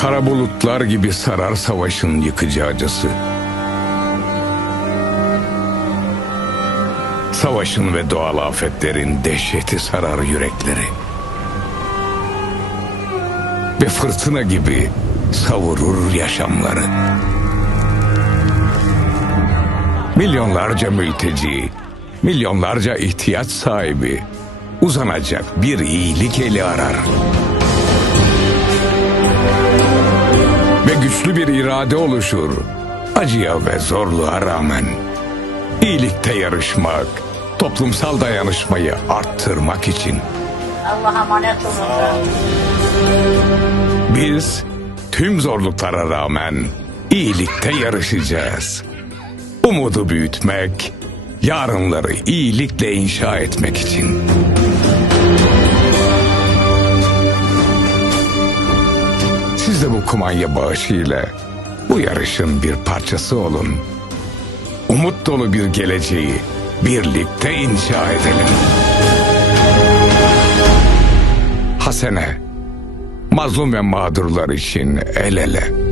Kara bulutlar gibi sarar savaşın yıkıcı acısı. Savaşın ve doğal afetlerin dehşeti sarar yürekleri. Ve fırtına gibi savurur yaşamları. Milyonlarca mülteci, milyonlarca ihtiyaç sahibi uzanacak bir iyilik eli arar. Ve güçlü bir irade oluşur. Acıya ve zorluğa rağmen. İyilikte yarışmak, toplumsal dayanışmayı arttırmak için. Allah'a emanet olun. Biz tüm zorluklara rağmen iyilikte yarışacağız. Umudu büyütmek, yarınları iyilikle inşa etmek için. Siz de bu kumanya bağışıyla bu yarışın bir parçası olun. Umut dolu bir geleceği birlikte inşa edelim. Hasene, mazlum ve mağdurlar için el ele.